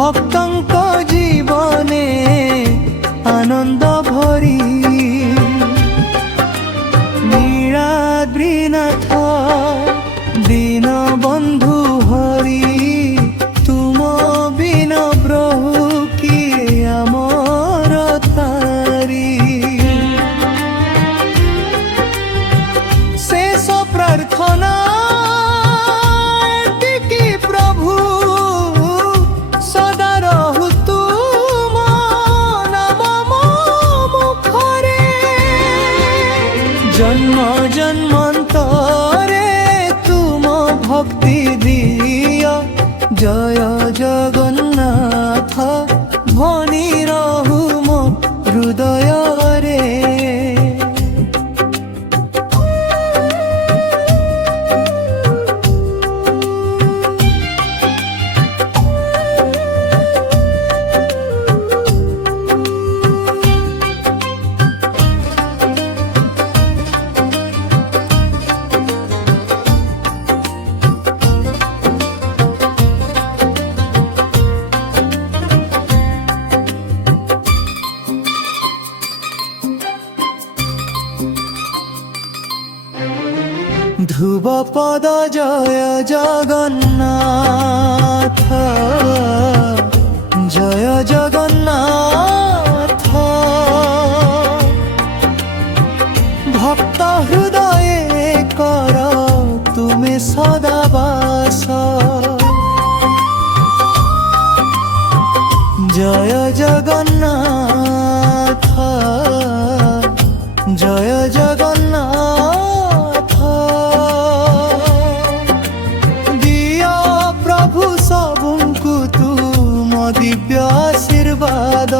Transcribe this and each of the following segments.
ভক্তঙ্ক জীবনে আনন্দ ভরি নীলাদ্রিনাথ দীন বন্ধু হরি তুম বিন প্রভু কিয়ে আমার তারি শেষ প্রার্থনা জন্ম জন্মান্তরে তুম ভক্তি দিয় জয় জগন্নাথ ভনি রহু মো হৃদয়রে ধ্রুব পদ জয় জগন্নাথ জয় জগন্নাথ ভক্ত হৃদয়ে কর তুমি সদা বাস জয় জগন্নাথ জয় জগন্নাথ দিব্য আশীর্বাদ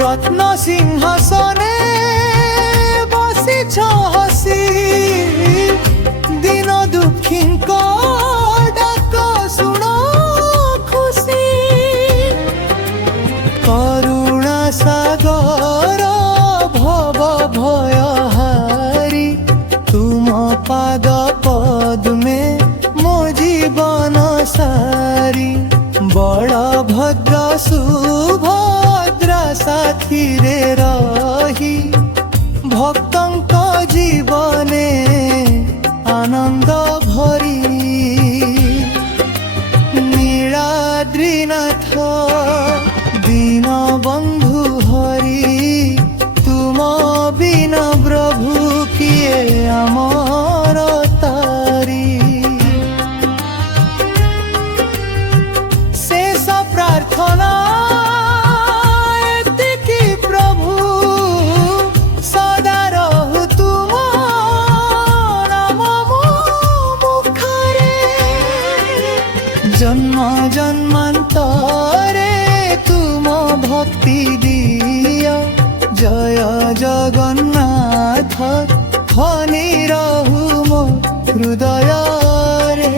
রত্ন সিংহাসনে বসিছ হসি দিন দুঃখীঙ্ক ডাক শুণ খুশি করুণা সাগর ভব ভয়হারি তুম পাদ পদ্মে মো জীবন সারি বলভদ্র সুভদ্রা সাথীরে রহি ভক্তঙ্ক জীবনে আনন্দ ভরি নীলাদ্রিনাথ দীন বন্ধু হরি তুম বিন প্রভু কিয়ে আমার তারি প্রার্থনা এতিকি প্রভু সদা রহু তুম নাম মো মুখরে জন্ম জন্মান্তরে তুম ভক্তি দিয় জয় জগন্নাথ ধনী রহু মো হৃদয়রে।